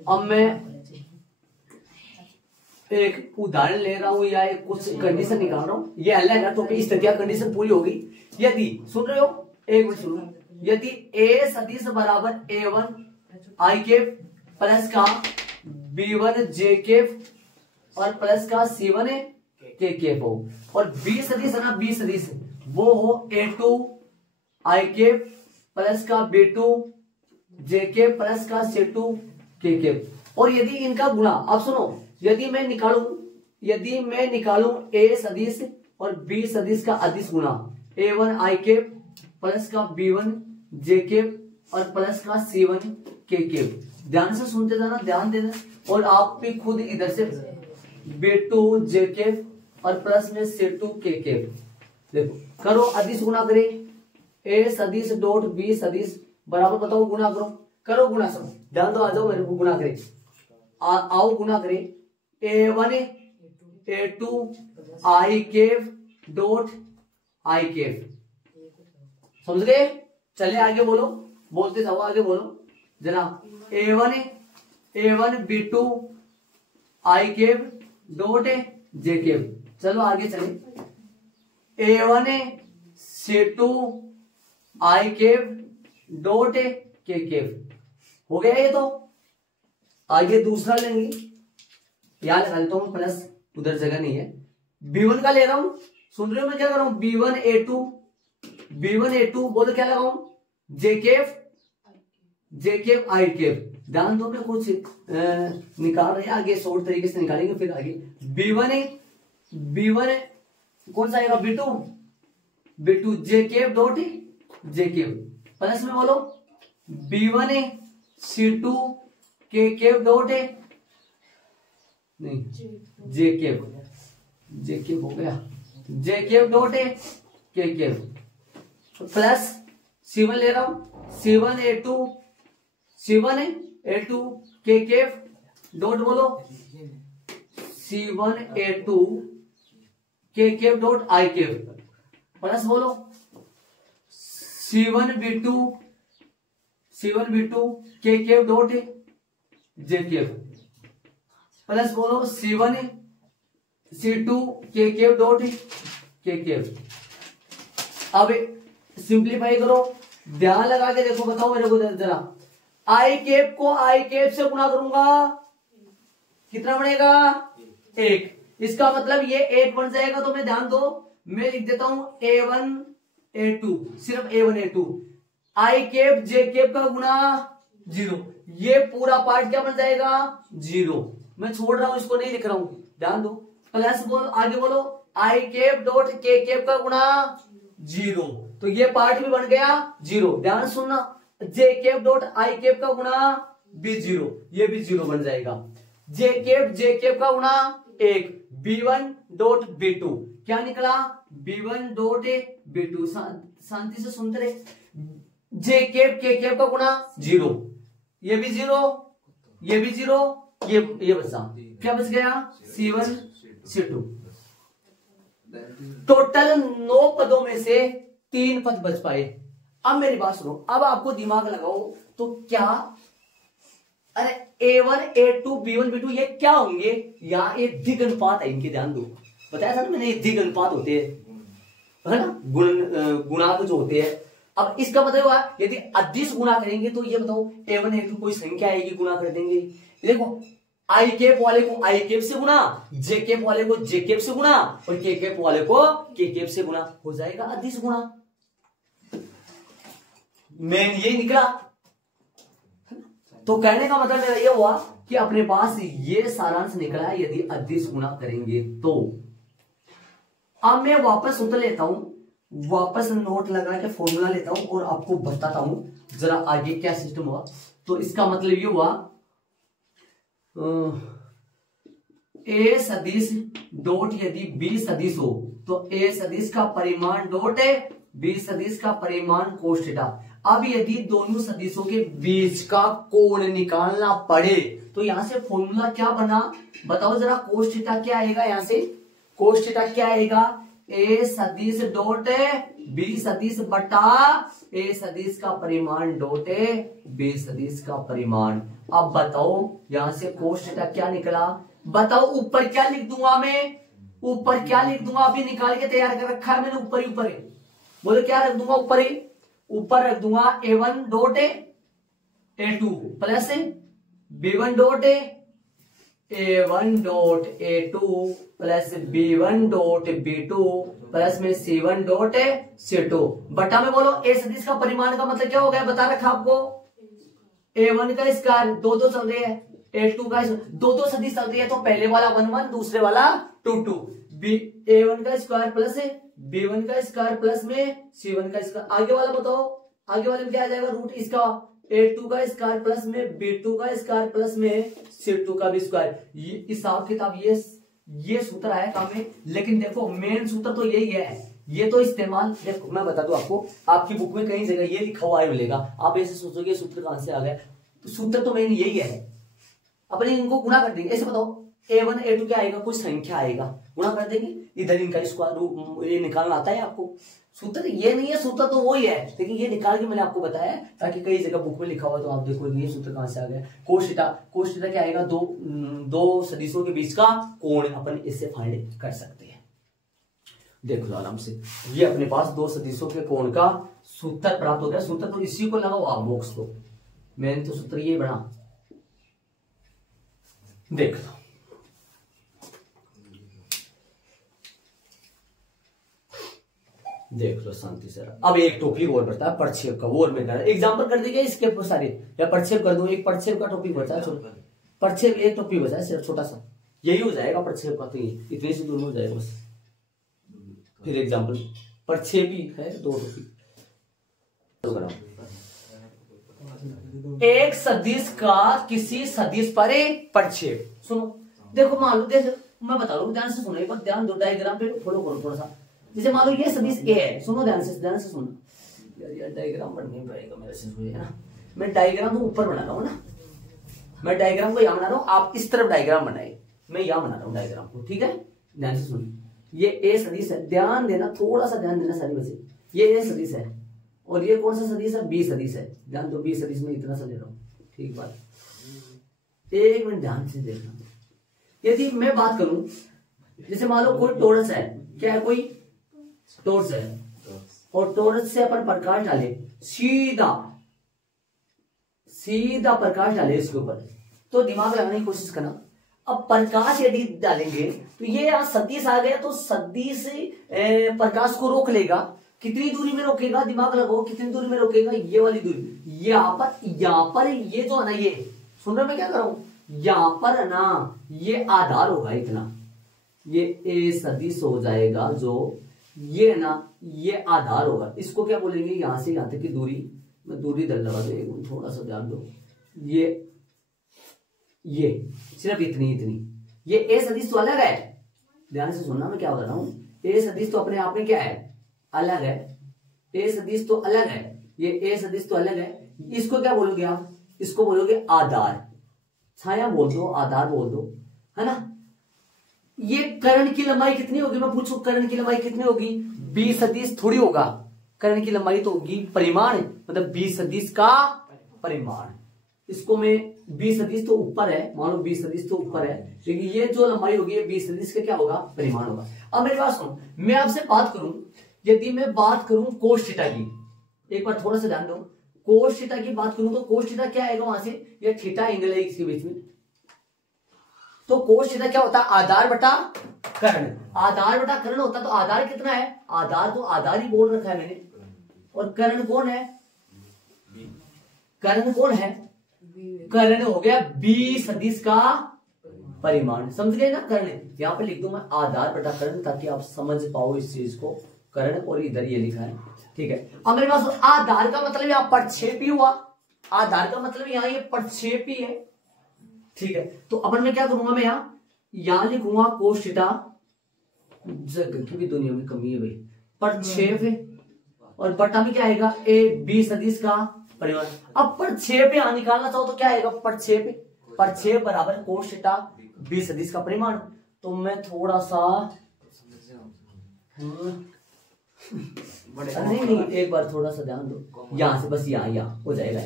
अब मैं एक उदाहरण ले रहा हूं या एक कुछ कंडीशन निकाल रहा हूं, ये अलग है, तो स्थितियां कंडीशन पूरी होगी। यदि सुन रहे हो, एक मिनट सुनो, यदि ए सदिश बराबर A1 आई केप प्लस का B1 जे केप और प्लस का C1 के केप हो, और बी सदिश है ना, बी सदिश वो हो A2 आई केप प्लस का B2 जे केप प्लस का C2 के केप, और यदि इनका गुणा, अब सुनो, यदि मैं निकालूं ए सदिश और बी सदिश का अदिश गुणा, A1 आई केप प्लस का B1 जे केप और प्लस का C1 के केप, ध्यान से सुनते जाना, ध्यान देना, और आप भी खुद इधर से B2 जे केप और प्लस में C2 के केप, देखो करो, अदिश गुणा करे, ए सदिश डॉट बी सदिश बराबर, बताओ गुणा करो गुणा, सब ध्यान दो, आ जाओ मेरे को गुणा करे, आओ गुणा करे, A1 A2 i cap dot i cap, समझ गए? चलिए आगे बोलो, बोलते जाओ, आगे बोलो जरा। A1 B2 आई केप डॉट जे केप, चलो आगे चले। A1 C2 आई केप डॉट के केप, हो गया ये तो। आगे दूसरा लेंगे, यहां लगा लेता हूं प्लस, उधर जगह नहीं है। B1 का ले रहा हूं, सुन रहे हो मैं क्या कर रहा हूं, B1 A2 बोलो क्या लगाऊं, जे केप आई केप, ध्यान दो, मैं कुछ निकाल रहे हैं, आगे शॉर्ट तरीके से निकालेंगे, फिर आगे B1 कौन सा आएगा, B2 j cap dot j cap, plus में बोलो B1 C2 k cap dot नहीं जे केप हो गया, जे cap dot k cap, plus C1 ले रहा हूं, C1 A2 k cap dot बोलो C1 A2 k cap dot i cap, plus बोलो C1 B2 k cap dot j cap, plus बोलो C1 C2 k cap dot k cap. अब simplify करो, ध्यान लगा के देखो, बताओ मेरे को जरा, आई केप को आई केप से गुणा करूंगा, कितना बनेगा, 1, इसका मतलब ये 1 बन जाएगा, तो मैं ध्यान दो, मैं लिख देता हूं A1 A2, सिर्फ A1 A2 i cap J cap का गुणा 0, ये पूरा पार्ट क्या बन जाएगा, 0, मैं छोड़ रहा हूं, इसको नहीं लिख रहा हूं, ध्यान दो, प्लस बोल, आगे बोलो आई केप डॉट के केप का गुणा 0, तो ये पार्ट भी बन गया 0, ध्यान सुनना, j cap dot i cap का गुणा भी 0, ये भी 0 बन जाएगा, जे केप का गुणा 1, B1 डॉट B2 क्या निकला, B1 डॉट B2, शांति से सुनते रहे, जे केप के केप का गुणा 0, ये भी 0, ये भी 0, ये बचा, क्या बच गया, C1 C2, टोटल 9 पदों में से 3 पद बच पाए। अब मेरी बात सुनो, अब आपको दिमाग लगाओ, तो क्या, अरे A1 A2 B1 B2 ये क्या होंगे, यहाँ एक दिग अनुपात है इनके, ध्यान दो, बताया था ना मैंने, दिग अनुपात होते हैं, है ना, गुणांक जो होते हैं। अब इसका मतलब हुआ, यदि अदिश गुणा करेंगे तो ये बताओ A1 A2 कोई संख्या आएगी, गुणा कर देंगे, देखो आई केप वाले को आई केप से गुणा, जे केप वाले को जे केप से गुणा, और के केप वाले को के केप से गुणा, हो जाएगा अदिश गुणा, मेन ये निकला। तो कहने का मतलब मेरा ये हुआ कि अपने पास ये सारांश निकला है, यदि अदिश गुणा करेंगे तो। अब मैं वापस उतर लेता हूं, वापस नोट लगा के फॉर्मूला लेता हूं और आपको बताता हूं जरा आगे क्या सिस्टम हुआ। तो इसका मतलब ये हुआ, ए सदिश डॉट यदि बी सदिश हो तो ए सदिश का परिमाण डॉट है बी सदिश का परिमाण कोस थीटा। अब यदि दोनों सदिशों के बीच का कोण निकालना पड़े तो यहां से फॉर्मूला क्या बना बताओ जरा, कोस थीटा क्या आएगा, यहां से कोस थीटा क्या आएगा, ए सदिश डॉट बी सदिश बटा ए सदिश का परिमाण डॉट बी सदिश का परिमाण। अब बताओ यहां से कोस थीटा क्या निकला, बताओ ऊपर क्या लिख दूंगा मैं, ऊपर क्या लिख दूंगा, अभी निकाल के तैयार कर रखा है मैंने, ऊपर ही ऊपर है, बोले क्या रख दूंगा ऊपर ही, ऊपर रख दूंगा A1 dot A2 plus B1 dot A1 dot A2 plus B1 dot B2 plus में C1 डॉट C2 बटा में बोलो ए सदिश का परिमाण का मतलब क्या हो गया बता रखा आपको, A1 का स्क्वायर दो दो चल रही है, A2 का दो दो सदिश चल रही है, तो पहले वाला 1 1 दूसरे वाला 2 2, A1 का स्क्वायर प्लस B1 का स्क्वायर प्लस में C1 का स्क्वायर, आगे वाला बताओ, आगे वाले में क्या आ जाएगा, रूट इसका A2 का स्क्वायर प्लस में B2 का स्क्वायर प्लस में C2 का भी स्क्वायर। ये हिसाब किताब ये सूत्र आया काम में, लेकिन देखो मेन सूत्र तो यही है, ये तो इस्तेमाल देखो मैं बता दूं आपको, आपकी बुक में कई जगह ये लिखा हुआ मिलेगा, आप ऐसे सोचोगे सूत्र कहां से आ गया, तो सूत्र तो मेन यही है, अपने इनको गुणा कर देंगे, ऐसे बताओ A1 A2 क्या आएगा, कुछ संख्या आएगा, गुणा कर देंगे, इधर इनका स्क्वायर ये निकालना आता है आपको, सूत्र ये नहीं है, सूत्र तो वही है, लेकिन ये निकाल के मैंने आपको बताया ताकि कई जगह बुक में लिखा हुआ तो आप देखो ये सूत्र कहां से आ गया। कोस थीटा क्या आएगा, दो सदिशों के बीच का कोण, अपन इससे फाइंड कर सकते हैं। देखो आराम से, ये अपने पास दो सदिशों के कोण का सूत्र प्राप्त हो गया, सूत्र तो इसी को लगाओ आप बॉक्स को, मैंने तो सूत्र ये बना, देख लो देख लो शांति से। अब एक टॉपिक और बढ़ता है प्रक्षेप का, वो और मैं कर एग्जांपल कर देंगे इसके सारे, या प्रक्षेप कर दूं, एक प्रक्षेप का टॉपिक बचा है, प्रक्षेप एक टॉपिक बचा है सिर्फ छोटा सा, यही हो जाएगा प्रक्षेप का, तो ये इतने से दूर हो जाएगा बस। फिर एग्जांपल प्रक्षेप ही है, दो टॉपिक, एक सदिश का किसी सदिश पर एक प्रक्षेप। सुनो देखो, मान लो देखो मैं बता रहा हूँ, ध्यान से सुनो एक बार, ध्यान दो, डायग्राम पे फॉलो करो थोड़ा सा। जैसे मान लो ये सदिश ए है, सुनो ध्यान से सुनो यार डायग्राम बन नहीं पाएगा मेरे से, है ना, मैं डायग्राम तो ऊपर बना रहा हूँ ना, मैं डायग्राम को यहाँ बना रहा हूँ, आप इस तरफ डायग्राम बनाए, मैं यहाँ बना रहा हूँ डायग्राम को, ठीक है, ध्यान से सुनो, ये ए सदिश है, ध्यान देना, थोड़ा सा ध्यान देना सारी बच्चे, ये ए सदिश है और ये कौन सा सदिश है, बी सदिश है, ध्यान दो, बी सदिश में इतना सा ले रहा हूँ, ठीक बात, एक मिनट ध्यान से देखना। यदि मैं बात करूं, जैसे मान लो कोई टोरस है, क्या है, कोई टोरस है, और टोरस से अपन प्रकाश डाले, सीधा प्रकाश डाले इसके ऊपर, तो दिमाग लगाने की कोशिश करना। अब प्रकाश यदि डालेंगे तो ये यहाँ सदिश आ गया, तो सदिश प्रकाश को रोक लेगा, कितनी दूरी में रोकेगा, दिमाग लगाओ, कितनी दूरी में रोकेगा, ये वाली दूरी, यहाँ पर ये जो है ना, ये सुन रहे मैं क्या कर रहा हूं, यहाँ पर ना ये आधार होगा इतना, ये ए सदिश हो जाएगा, जो ये ना ये आधार होगा, इसको क्या बोलेंगे, यहां से यहां तक की दूरी, मैं दूरी दर लगा दो, एक थोड़ा सा ध्यान दो, ये सिर्फ इतनी, ये ए सदिश तो अलग है, ध्यान से सुनना मैं क्या बता रहा हूं, ए सदिश तो अपने आप में क्या है, अलग है, ए सदिश तो अलग है, ये ए सदिश तो अलग है, इसको क्या बोलोगे आप, इसको बोलोगे आधार, छाया बोल दो, आधार बोल दो, है ना। ये कर्ण की लंबाई कितनी होगी, मैं पूछूं कर्ण की लंबाई कितनी होगी, बी सदिश थोड़ी होगा, कर्ण की लंबाई तो होगी परिमाण, मतलब बी सदिश का परिमाण, इसको मैं बी सदिश तो ऊपर है, मान लो बी सदिश तो ऊपर है, लेकिन ये जो लंबाई होगी बी सदिश का क्या होगा, परिमाण होगा। अब मेरी बात सुनो, मैं आपसे बात करूं, यदि मैं बात करूं कोस थीटा की, एक बार थोड़ा सा ध्यान दो, कोस थीटा की बात करूं तो कोस थीटा क्या आएगा वहां से, ये थीटा एंगल है इसके बीच में, तो कोस थीटा क्या होता है, आधार बटा कर्ण, आधार बटा कर्ण होता, तो आधार कितना है, आधार तो आधार ही बोल रखा है मैंने, और कर्ण कौन है, कर्ण कौन है, कर्ण हो गया बी सदिश का परिमाण, समझ गए ना, कर्ण यहां पे लिख दूं मैं आधार बटा कर्ण, ताकि आप समझ पाओ इस चीज को, कर्ण और इधर ये लिखा है, ठीक है। अब मेरे पास आधार का मतलब यहाँ प्रक्षेपी हुआ, आधार का मतलब यहाँ ये प्रक्षेपी है, ठीक है। तो अपन मैं क्या करूंगा, मैं यहां लिखूंगा कोस थीटा, क्योंकि दुनिया में कमी है भाई, प्रक्षेप है, और बटा में क्या आएगा, ए बी सदिश का परिमाण। अब प्रक्षेप यहां निकालना चाहो तो क्या आएगा, प्रक्षेप प्रक्षेप बराबर कोस थीटा बी सदिश का परिमाण। तो मैं थोड़ा सा नहीं एक बार थोड़ा सा ध्यान दो, यहां से बस यहाँ हो जाएगा।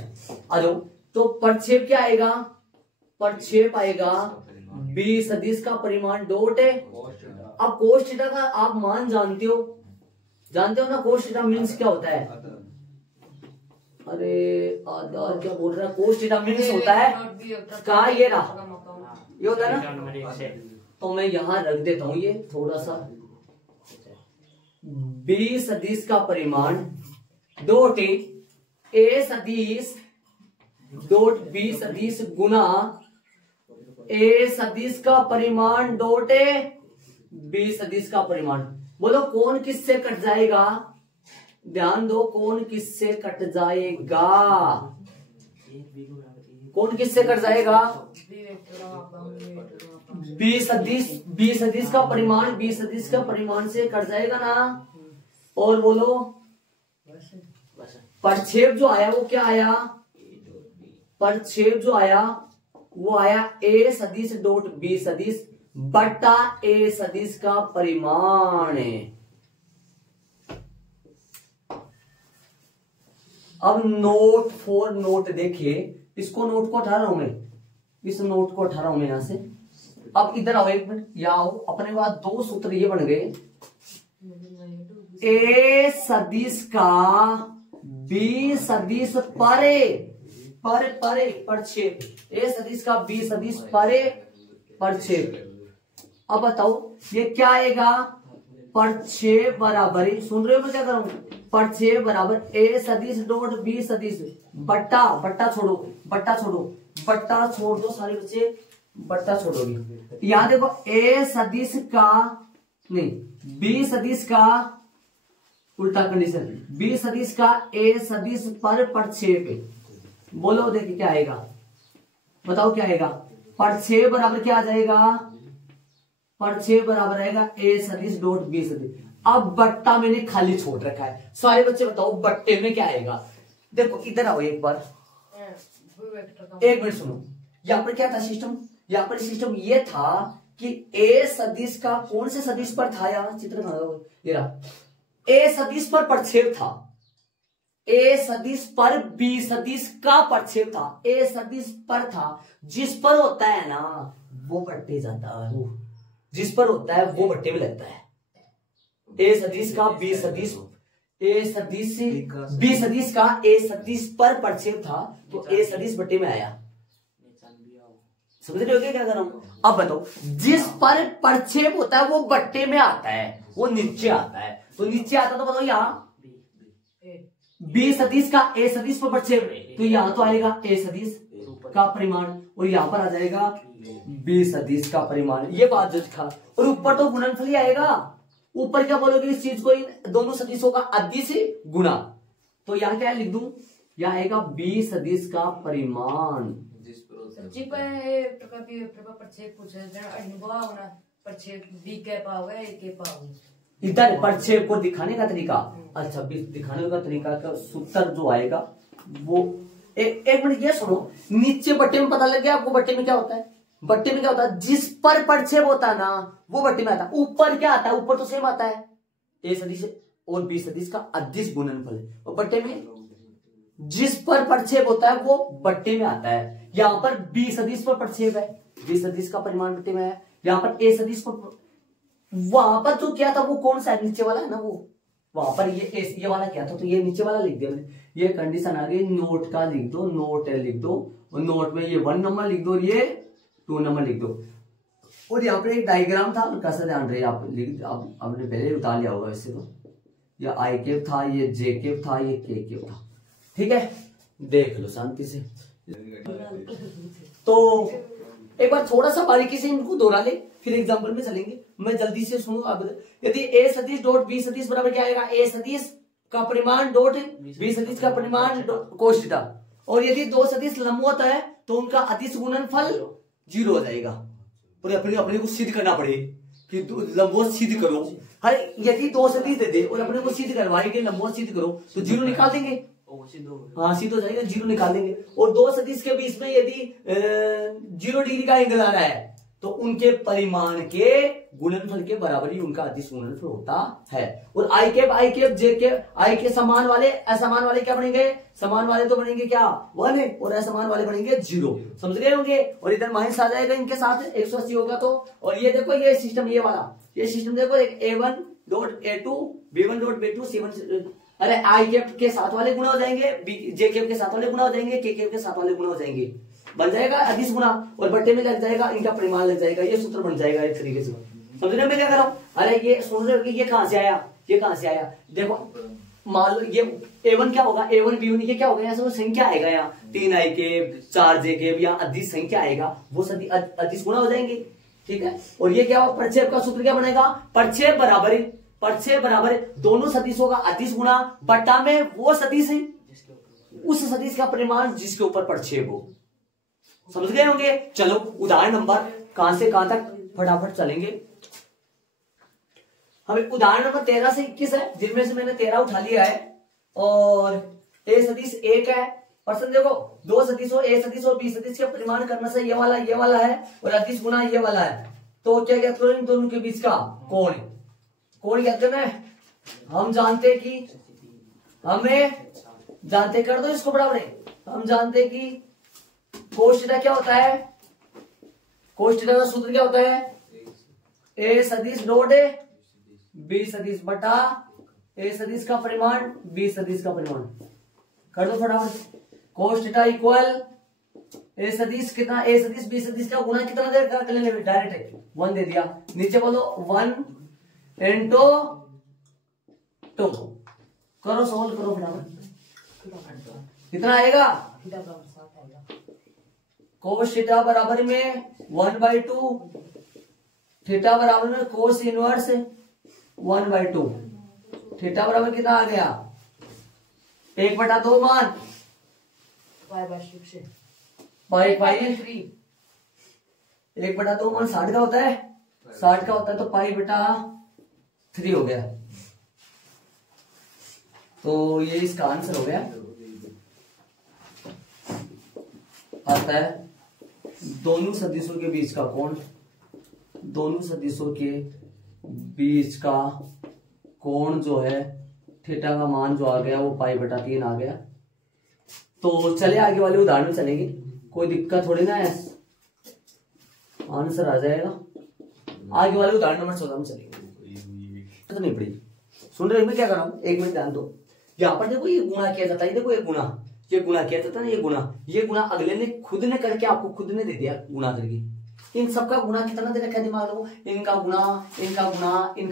आ जाओ, तो प्रक्षेप क्या आएगा, प्रक्षेप आएगा बी सदिश का परिमाण डॉट है। अब कोस थीटा का आप मान जानते हो ना, कोस थीटा मीन्स क्या होता है, अरे आधा क्या बोल रहा है, कोस थीटा मीन्स होता है का ये रहा, ये होता है ना। तो मैं यहां रख देता हूं ये थोड़ा सा, बी सदिश का परिमाण डॉट ए सदिश डॉट बी सदिश गुना ए सदिश का परिमाण डॉट बी सदिश का परिमाण। बोलो कौन किससे कट जाएगा, ध्यान दो, कौन किससे कट जाएगा, कौन किससे कट जाएगा, बी सदिश का परिमाण बी सदिश का परिमाण से कट जाएगा ना। और बोलो प्रक्षेप जो आया वो क्या आया, प्रक्षेप जो आया वो आया ए सदिश डॉट बी सदिश बटा ए सदिश का परिमाण है। अब नोट 4 नोट देखिए, इसको नोट को 18 में, इस नोट को 18 में यहां से। अब इधर आओ एक मिनट, यहाँ आओ, अपने पास 2 सूत्र ये बन गए, ए सदिश का बी सदिश परे परे प्रक्षेप, ए सदिश का बी सदिश परे प्रक्षेप। अब बताओ ये क्या आएगा, प्रक्षेप बराबर, सुन रहे हो मैं क्या करूं, प्रक्षेप बराबर ए सदिश डॉट बी सदिश बट्टा छोड़ो बट्टा छोड़ दो सारे बच्चे, बट्टा छोड़ोगे। यहां देखो ए सदिश का नहीं, बी सदिश का उल्टा कंडीशन, बी सदिश का ए सदिश पर प्रक्षेप। बोलो देखिए क्या आएगा, बताओ क्या आएगा, प्रक्षेप बराबर क्या आ जाएगा, प्रक्षेप बराबर आएगा ए सदिश डॉट बी सदिश। अब बट्टा मैंने खाली छोड़ रखा है, सारे बच्चे बताओ बट्टे में क्या आएगा। देखो इधर आओ एक बार, एक मिनट सुनो, यहां पर क्या था सिस्टम, यहां पर सिस्टम ये था कि ए सदिश का कौन से सदिश पर था, यार चित्र ये रहा, ए सदिश पर प्रक्षेप था, ए सदिश पर बी सदिश का प्रक्षेप था, ए सदिश पर था, जिस पर होता है ना वो बट्टे जाता है, जिस पर होता है वो बट्टे में लगता है। ए सदिश का बी सदिश, ए सदिश बी सदिश का ए सदिश पर प्रक्षेप था, तो ए सदिश बट्टे में आया। समझ रहे हो क्या कर रहा हूं। अब बताओ जिस पर प्रक्षेप होता है वो बट्टे में आता है, वो नीचे आता है, तो नीचे आता तो बताओ यहाँ बी सदिश का ए सदिश पर प्रक्षेप, तो यहां तो आएगा ए सदिश का परिमाण और यहां पर आ जाएगा बी सदिश का परिमाण, ये बात जो था। और ऊपर तो गुणनफल ही आएगा, ऊपर क्या बोलोगे इस चीज को, इन दोनों सदिशों का अदिश गुणा, तो यहाँ क्या लिख दूं, यहाँ आएगा बी सदिश का परिमाण। इधर प्रक्षेप को दिखाने का तरीका, अच्छा दिखाने का तरीका का सूत्र जो आएगा वो एक मिनट ये सुनो, नीचे बट्टे में पता लग गया आपको, बट्टे में क्या होता है, बट्टे में क्या होता है, जिस पर प्रक्षेप होता है ना वो बट्टे में आता है। ऊपर क्या आता है, ऊपर तो सेम आता है, ए सदिश और बी सदिश का अदिश गुणनफल है, और बट्टे में जिस पर प्रक्षेप होता है वो बट्टे में आता है। यहाँ पर बी सदिश पर प्रक्षेप है, बी सदिश का परिमाण बट्टे में है, यहाँ पर ए सदिश पर, वहां पर जो क्या था वो कौन सा है, नीचे वाला है ना वो, वहां पर ये वाला क्या था, तो ये नीचे वाला लिख दिया मैंने। ये कंडीशन आ गई, नोट का लिख दो, नोट लिख दो, और नोट में ये 1 नंबर लिख दो और ये 2 नंबर लिख दो। और यहाँ पर एक डायग्राम था, कैसा ध्यान रहे आप आपने पहले उतार लिया होगा वैसे तो, ये आई केव था, ये जे केव था, ये के केव था, ठीक है, देख लो शांति से। तो एक बार थोड़ा सा बारीकी से इनको दोहरा ले, फिर एग्जांपल में चलेंगे, मैं जल्दी से सुनो। अब यदि ए सदिश डॉट बी सदिश बराबर क्या आएगा, ए सदिश का परिमाण डॉट बी सदिश का परिमाण कोस थीटा, और यदि 2 सदिश लंबवत है तो उनका अदिश गुणनफल 0 हो जाएगा। और अपने को सिद्ध करना पड़े कि लंबवत सिद्ध करो, हर यदि 2 सदिश दे दे और अपने को सिद्ध करवाएंगे लंबवत सिद्ध करो तो 0 निकाल देंगे, हाँ सीधे हो जाएगा, जीरो निकाल देंगे। और दो सदिश के बीच में यदि 0 डिग्री का एंगल आ रहा है तो उनके परिमाण के गुणनफल के बराबर ही उनका अदिश गुणनफल होता है। और आई कैप जे कैप, आई के समान वाले असमान वाले क्या बनेंगे, समान वाले तो बनेंगे क्या 1 और असमान वाले बनेंगे 0, समझ गए होंगे। और इधर माइनस आ जाएगा इनके साथ 180 होगा तो। और ये देखो ये सिस्टम, ये वाला ये सिस्टम देखो, एक A1.A2 B1.B2 C1, अरे आई कैप के साथ वाले गुणा हो जाएंगे, जे कैप के साथ वाले गुणा हो जाएंगे, के कैप के साथ वाले गुणा हो जाएंगे, बन जाएगा अदिश गुणा। और बट्टे में लग जाएगा इनका परिमाण लग जाएगा, ये सूत्र बन जाएगा एक तरीके से। समझ रहे मैं क्या कर रहा हूँ? अरे ये सुन रहे हो कि ये कहां से आया, ये कहां से आया? देखो मान लो ये A1 क्या होगा, A1 B1 ये क्या होगा, यहाँ संख्या आएगा, यहाँ 3 आई कैप 4 जे कैप या अदिश संख्या आएगा, वो सदी अदिश गुणा हो जाएंगे, ठीक है। और ये क्या होगा, प्रक्षेप का सूत्र क्या बनेगा, प्रक्षेप बराबर दोनों सदिशों का अदिश गुणा बट्टा में वो सदिश है उस सदिश का परिमाण जिसके ऊपर प्रक्षेप हो। समझ गए होंगे। चलो उदाहरण नंबर कहां से कहां तक फटाफट चलेंगे। हमें उदाहरण नंबर 13 से 21 है, जिनमें से मैंने 13 उठा लिया है। और ए सदिश 1 है, प्रश्न देखो दो सदिशों ए सदिश और बी सदिश के परिमाण करने से ये वाला है और अदिश गुणा ये वाला है, तो क्या ज्ञात करो इन दोनों के बीच का कोण ज्ञात करना है। हम जानते कि कर दो इसको बराबर है, हम जानते कि कोस थीटा क्या होता है, कोस थीटा का सूत्र क्या होता है, ए सदिश डॉट बी सदिश बटा ए सदिश का परिमाण बी सदिश का परिमाण। कर दो फटाफट। कोस थीटा इक्वल ए सदिश कितना, ए सदिश बी सदिश का गुणा कितना देगा, कर लेंगे डायरेक्ट 1 दे दिया, नीचे बोलो 1 इंटू 2, करो सॉल्व करो फटाफट, कितना आएगा, कोस थीटा बराबर में 1/2, थीटा बराबर में कोस इनवर्स 1/2, थीटा बराबर कितना आ गया 1/2 मान पाई 1/2 मान 60 का होता है, 60 का होता है तो π/3 हो गया। तो ये इसका आंसर हो गया, आता है दोनों सदिशों के बीच का कोण, दोनों सदिशों के बीच का कोण जो है थीटा का मान जो आ गया वो π/3 आ गया। तो चले आगे वाले उदाहरण में चलेंगे, कोई दिक्कत थोड़ी ना है, आंसर आ जाएगा। आगे वाले उदाहरण नंबर 14 में चलेंगे, तो नहीं पड़ी। सुन रहे मैं क्या कर रहा हूं, एक मिनट ध्यान दो। यहाँ पर देखो ये गुणा किया जाता है, देखो ये गुणा किया जाता है ना, ये गुणा अगले ने खुद ने करके आपको खुद ने दे दिया गुणा करके। इन सबका गुणा कितना दे रखा है दिमाग लो, इनका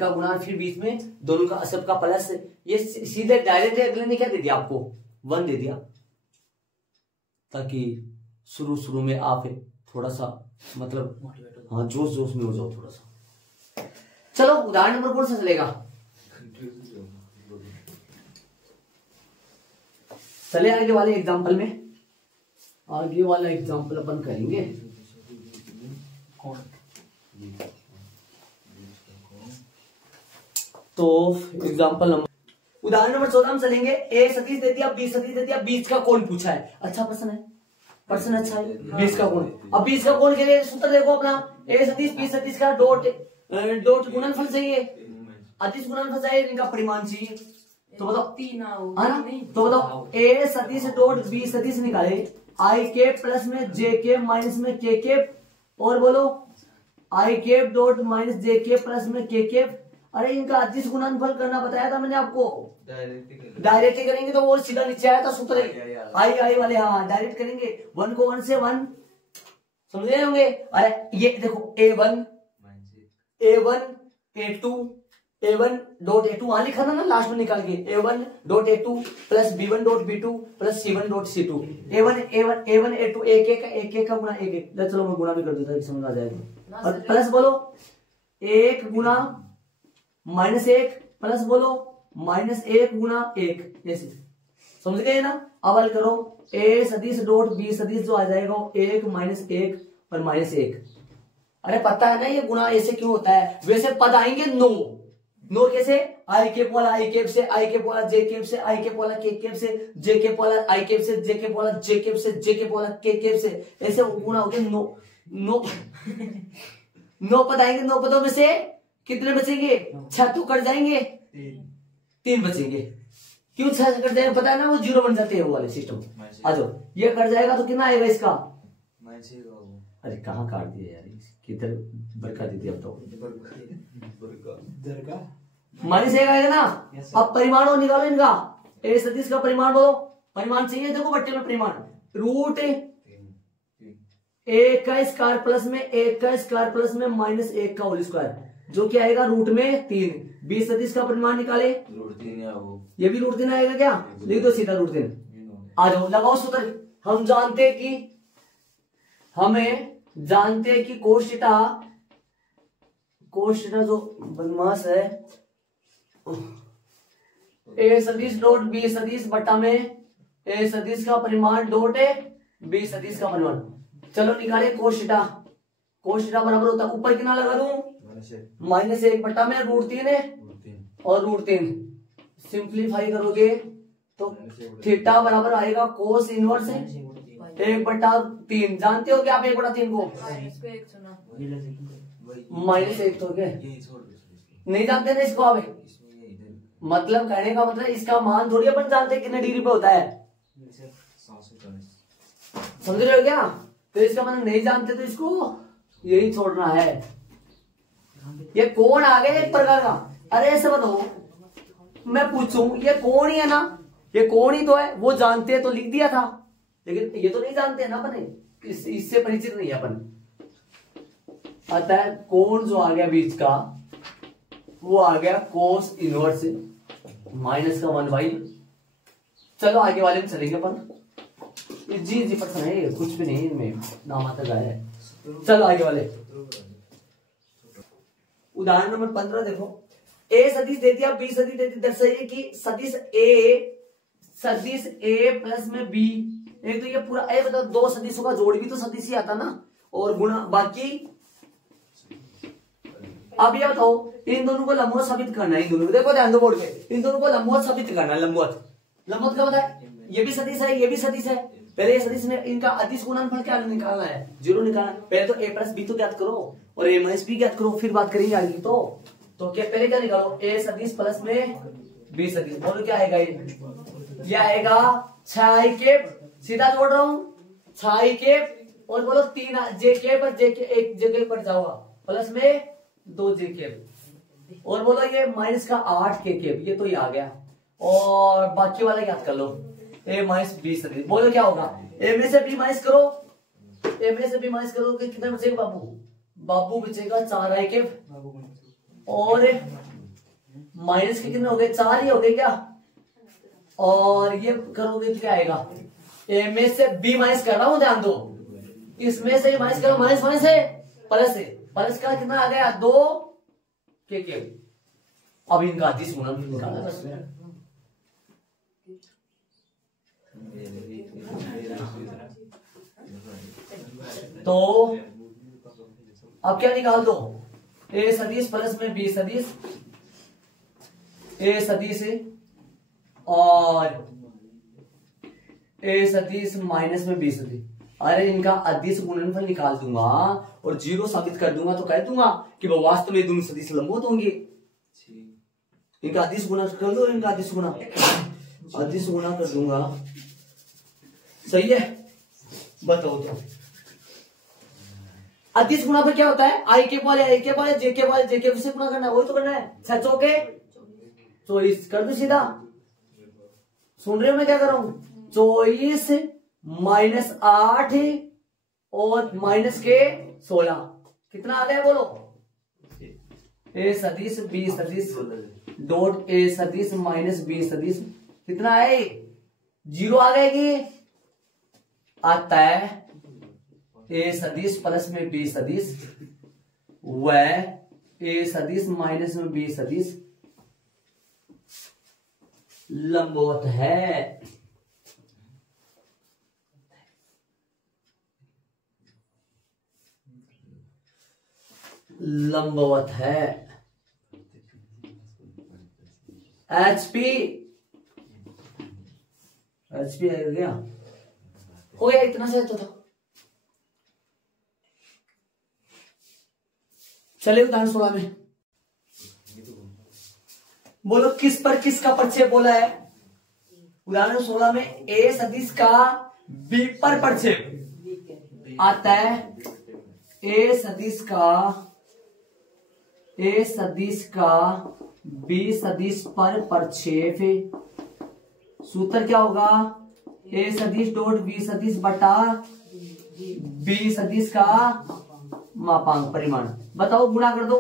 गुणा फिर बीच में दोनों का सबका प्लस, ये सीधे डायरेक्ट अगले ने क्या दे दिया आपको 1 दे दिया, ताकि शुरू में आप थोड़ा सा मतलब हाँ जोश में हो जाओ थोड़ा सा। चलो उदाहरण नंबर कौन सा चलेगा, चले आगे वाले एग्जांपल में, आगे वाला एग्जांपल अपन करेंगे। तो एग्जांपल नंबर उदाहरण नंबर 14 में चलेंगे। ए सदिश दे दिया, बी सदिश दे दिया, बीच का कोण पूछा है। अच्छा प्रश्न है, प्रश्न अच्छा है, बीच का कोण। अब बीच का कोण के लिए सूत्र देखो अपना, ए सदिश बी सदिश का डॉट गुणनफल चाहिए, अदिश गुणनफल चाहिए, इनका परिमाण चाहिए। तो बताओ तो बताओ ए सदिश डॉट बी सदिश निकाले, आई कैप प्लस में जे कैप माइनस में के कैप, और बोलो आई कैप डॉट माइनस जे कैप प्लस में के कैप। अरे इनका अदिश गुणनफल करना बताया था मैंने आपको, डायरेक्ट करेंगे तो वो सीधा नीचे आया था सूत्र आई वाले, हाँ डायरेक्ट करेंगे 1 को 1 से 1, समझ रहे होंगे। अरे ये देखो A1 A1 डॉट A2 वहां लिखा था ना लास्ट में निकाल के, A1 dot A2 plus B1 dot B2 plus C1 dot C2, A1 A2 एक का गुणा एक। चलो मैं गुणा भी कर देता हूं, समझ आ जाएगा। और प्लस बोलो 1 गुणा -1 प्लस बोलो -1 गुणा 1, ऐसे समझ गए ना। अब हल करो, ए सदिश डॉट बी सदिश जो आ जाएगा 1 -1 और -1। अरे पता है ना ये गुणा ऐसे क्यों होता है, वैसे पद आएंगे 9, नो कैसे, आई केप वाला आई केप से, आई केप वाला जे केप से, आई केप वाला के केप से, जे केप वाला आई केप से, जे केप वाला जे केप से, जे केप वाला के केप से, ऐसे गुना हो गया। नो नो नो पद आएंगे, 9 पदों में से कितने बचेंगे, 6 तो कट जाएंगे, 3 बचेंगे। क्यों 6 कट जाएंगे पता है ना, वो 0 बन जाते हैं वो वाले सिस्टम। आ जाओ, ये कट जाएगा तो कितना आएगा इसका, अरे कहाँ काट दिया यार, किधर बरका दी थी अब तो, माइनस 1 आएगा ना। अब परिमाणों निकालो इनका, ए सदिश का परिमाण बोलो, परिमाण चाहिए देखो बट्टे में परिमाण, रूट 1 का स्क्वायर प्लस में 1 का स्क्वायर प्लस में माइनस 1 का होल स्क्वायर, जो कि आएगा रूट में 3। 20 सदिश का परिमाण निकाले, रूट 3 या वो ये भी रूट 3 आएगा क्या, लिख दो सीधा रूट 3। आ जाओ लगाओ सूत्र। हम जानते हैं कि कोष्ठता जो बदमाश है, ए सदिश डॉट बी सदिश बटा में ए सदिश का परिमाण डॉट बी सदिश का परिमाण। चलो निकाले कोष्ठता, कोष्ठता बराबर होता है, ऊपर कितना लगा दूं, -1 बटा में रूट 3 है और रूट 3, सिंप्लीफाई करोगे तो थीटा बराबर आएगा कोस इनवर्स 1/3। जानते हो क्या आप 1/3 को, -1 तो क्या नहीं जानते ना इसको आप, मतलब कहने का मतलब इसका मान थोड़ी अपन जानते हैं कितने डिग्री पे होता है, समझ रहे हो क्या। तो इसका मतलब नहीं जानते तो इसको यही छोड़ना है। ये कोण आ गया एक प्रकार का, अरे ऐसे बताओ मैं पूछूं ये कोण ही है ना, ये कोण ही तो है, वो जानते हैं तो लिख दिया था, लेकिन ये तो नहीं जानते हैं ना अपन, इससे परिचित नहीं है अपन। अतः कोण जो आ गया बीच का वो आ गया कोस इनवर्स -1/। चलो आगे वाले में चलेंगे अपन, जी पर है कुछ भी नहीं इनमें, नाम आता है। चलो आगे वाले, उदाहरण नंबर 15 देखो, ए सदिश दे दिया, बी सदिश दे दी, दर्शाइए कि सदिश ए प्लस में बी, एक तो ये पूरा ए मतलब 2 सदिशों का जोड़ भी तो सदिश ही आता ना, और गुणा बाकी। अब ये बताओ इन दोनों को लंबवत साबित करना है, इन दोनों को देखो ध्यान दो बोर्ड पे, इन दोनों को लंबवत साबित करना है। लंबवत का मतलब ये भी सदिश है, ये भी सदिश है, पहले ये सदिश में इनका अदिश गुणनफल क्या निकालना है, 0 निकालना। पहले तो a प्लस बी तो ज्ञात करो और a माइनस बी ज्ञात करो, फिर बात करेंगे आगे। तो क्या पहले क्या निकालो, a सदिश प्लस में b सदिश, बोलो क्या आएगा, ये आएगा 6i केप, सीधा जोड़ रहा हूं 6i केप, और बोलो 3 j केप और j के एक जगह पर जाओगा, प्लस में 2 j केप, और बोलो ये माइनस का 8 के केप, ये तो ये आ गया, और बाकी वाला याद कर लो a माइनस बी सदिश। बोलो क्या होगा, a में से b माइनस करो, a में से b माइनस करो कि कितना बचेगा बाबू बचेगा 4i केप, और माइनस के कितने हो गए, 4 ही हो गए क्या, और ये करोगे तो क्या आएगा, a में से b माइनस कर रहा हूं ध्यान दो, इसमें से माइनस करो, माइनस माइनस है प्लस है, प्लस का कितना आ गया 2 के केप। अब इनका अदिश गुणनफल निकालना बस। तो अब क्या निकाल दो, a सदिश प्लस में b सदिश, a सदिश और a सदिश माइनस में b सदिश। अरे इनका अदिश गुणनफल निकाल दूंगा और 0 साबित कर दूंगा तो कह दूंगा कि वो वास्तव में दोनों सदिश लंबवत होंगे। इनका अदिश गुणा कर दो, इनका अदिश गुणा कर दूंगा, सही है। बताओ तो अदिश गुणा पर क्या होता है, आई के वाले जे के से गुणा करना है, वही तो करना है। 6 चौके 24 कर दो सीधा, सुन रहे हो मैं क्या कर रहा हूं, 24 माइनस 8 और माइनस के 16, कितना आ गया बोलो, ए सदिश बी सदिश डॉट ए सदिश माइनस बी सदिश, कितना है 0 आ गया कि आता है ए सदिश प्लस में बी सदिश व ए सदिश माइनस में बी सदिश लंबवत है। लंबवत है। HP आएगा क्या? हो गया, इतना से तो था। चलिए उदाहरण 16 में बोलो किस पर किसका प्रक्षेप बोला है। उदाहरण 16 में ए सदिश का बी पर प्रक्षेप आता है। ए सदिश का बी सदिश पर प्रक्षेप, सूत्र क्या होगा? ए सदिश डॉट बी सदिश बटा बी सदिश का मापांक परिमाण। बताओ, गुणा कर दो,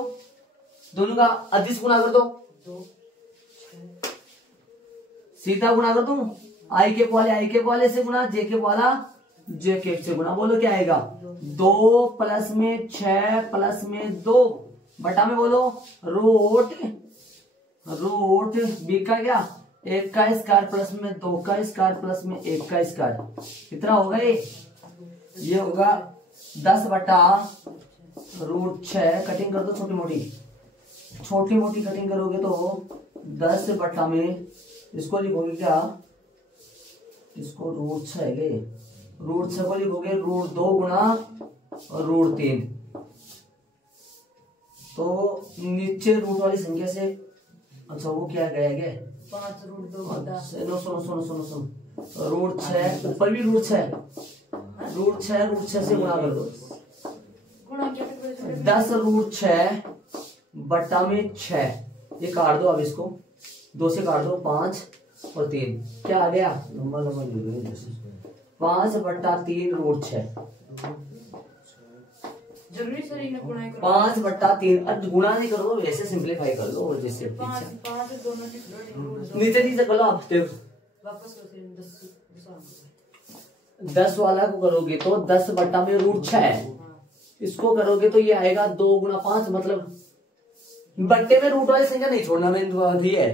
दोनों का अदिश गुणा कर दो, सीधा गुणा कर दूं। आई के वाले से गुणा, जे के वाला जे के से गुणा। बोलो क्या आएगा? 2 प्लस में 6 प्लस में 2 बटा में बोलो रूट बी का क्या? 1 का स्क्वायर प्लस में 2 का स्क्वायर प्लस में 1 का स्क्वायर। कितना होगा ये होगा 10 बटा रूट 6। कटिंग कर दो छोटी मोटी कटिंग करोगे तो 10 बटा में इसको लिखोगे क्या? इसको रूट 6 है गए, रूट 6 को लिखोगे रूट 2 गुणा रूट 3। तो नीचे रूट वाली संख्या से, अच्छा वो क्या गया क्या? 5 रूट 2 बटा सुनो रूट 6, ऊपर भी रूट 6 से गुणा कर दो। 10 रूट 6 बटा में 6, ये काट दो। अब इसको 2 से काट दो, 5 और 3 क्या आ गया? लंबा 5 बटा 3 रूट 6। जरूरी सर इन्हें गुणा करो। 5 बटा 3, अब गुणा नहीं करो, वैसे सिंपलीफाई कर लो। जैसे 5 दोनों नीचे करो आप, वापस 10 वाला को करोगे तो 10 बटा में रूट 6, इसको करोगे तो ये आएगा 2 गुणा 5। मतलब बट्टे में रूट वाली संख्या नहीं छोड़ना, मैंने दी है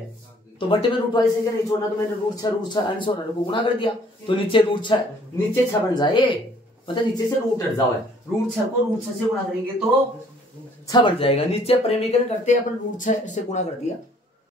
तो बट्टे में रूट वाली संख्या नहीं छोड़ना, तो मैंने रूट 6 आंसर को गुणा कर दिया। तो नीचे रूट 6 बन जाए, मतलब नीचे से रूट हट जाओ है। रूट 6 को रूट 6 से गुणा करेंगे तो 6 बन जाएगा। नीचे परिमीकरण करते हैं अपन, रूट 6 से गुणा कर दिया।